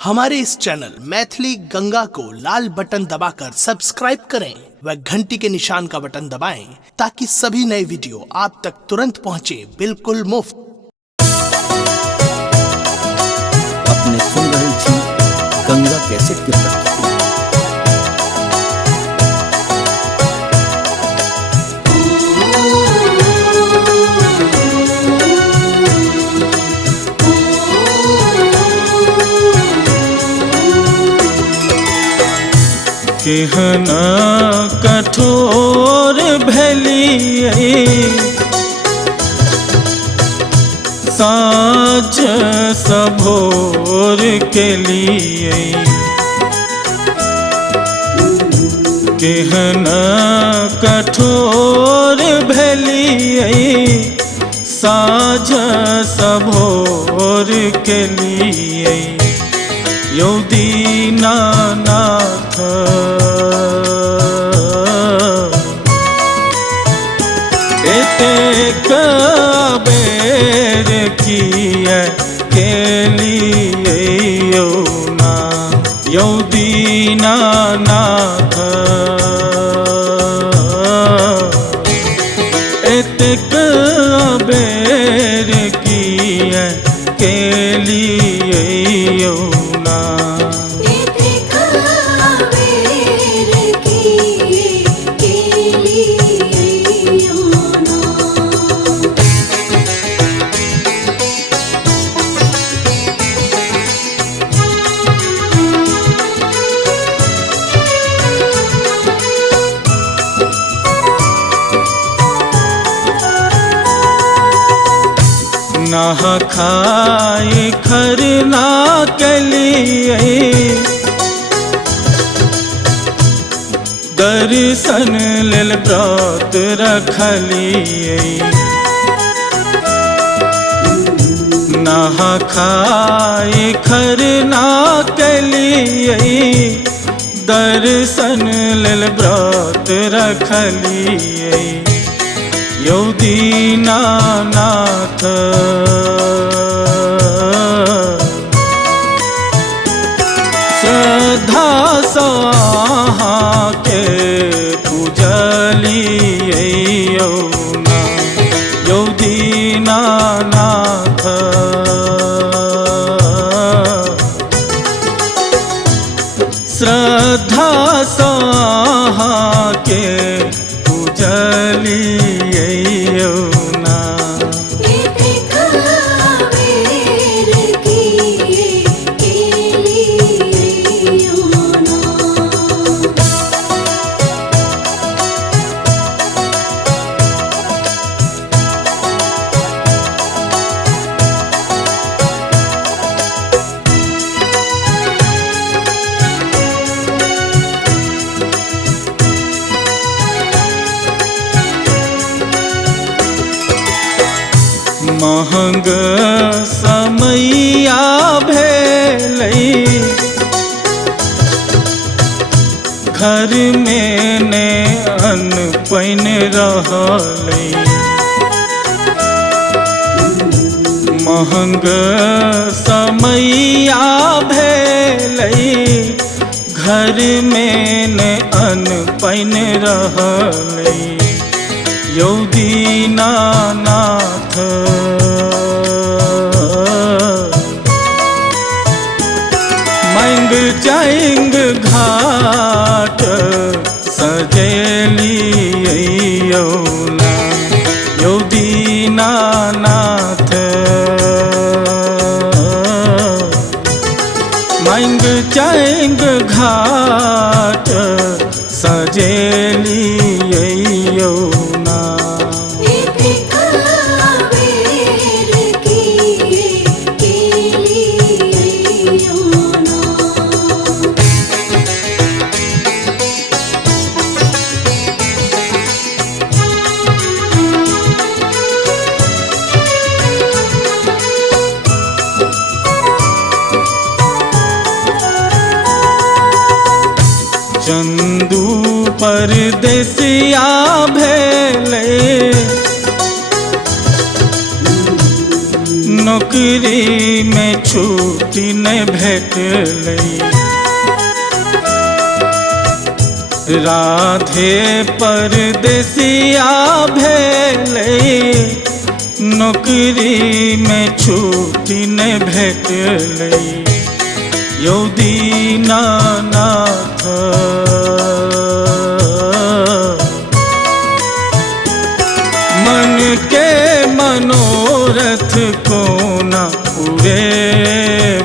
हमारे इस चैनल मैथिली गंगा को लाल बटन दबाकर सब्सक्राइब करें व घंटी के निशान का बटन दबाएं ताकि सभी नए वीडियो आप तक तुरंत पहुंचे बिल्कुल मुफ्त। अपने सुन रहे थी गंगा कैसेट के प्रस्तुति। केहना कठोर भेलिए साँझ सबोर के लिए, केहना कठोर भेलिए साँझ सबोर के लिए। यौ दीनानाथ एतेक बेर किए के लिए यौ ना, यौ दीनानाथ एतेक बेर किए के लिए यौ ना। नहा खाई खरना के लिए दर्शन लेल व्रत रखलिए। नहा खाई खरना के लिए दर्शन लेल व्रत रखलिए। यौ दीनानाथ श्रद्धा के पूजलिए यौ ना, यौ दीनानाथ श्रद्धा के पूजलिए यौ ना। महंग समैया भेलै घर में ने अन्न पानि रहलै। महंग समैया भेलै घर में ने अन्न पानि रहलै। यौ दीनानाथ मांग जाएंग घाट सजेलिए यौ ना, यौ दीनानाथ मांग जाएंग घाट सजेलिए यौ ना। चंदू परदेसिया भेले नौकरी में छुट्टी नहीं भेटलै, राधे परदेसिया भेलै, नौकरी में छुट्टी नहीं भेटलै। यौ दीनानाथ मन के मनोरथ को न पूरे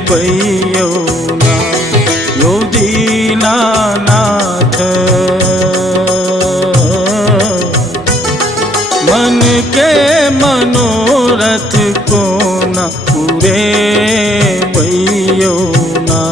बैयो ना, यौ दीनानाथ मन के मनोरथ को न पूरे बैयो ना।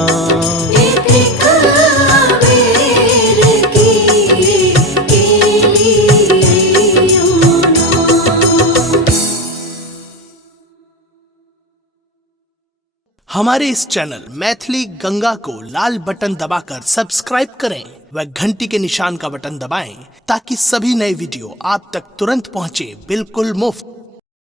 हमारे इस चैनल मैथिली गंगा को लाल बटन दबाकर सब्सक्राइब करें व घंटी के निशान का बटन दबाएं ताकि सभी नए वीडियो आप तक तुरंत पहुंचे बिल्कुल मुफ्त।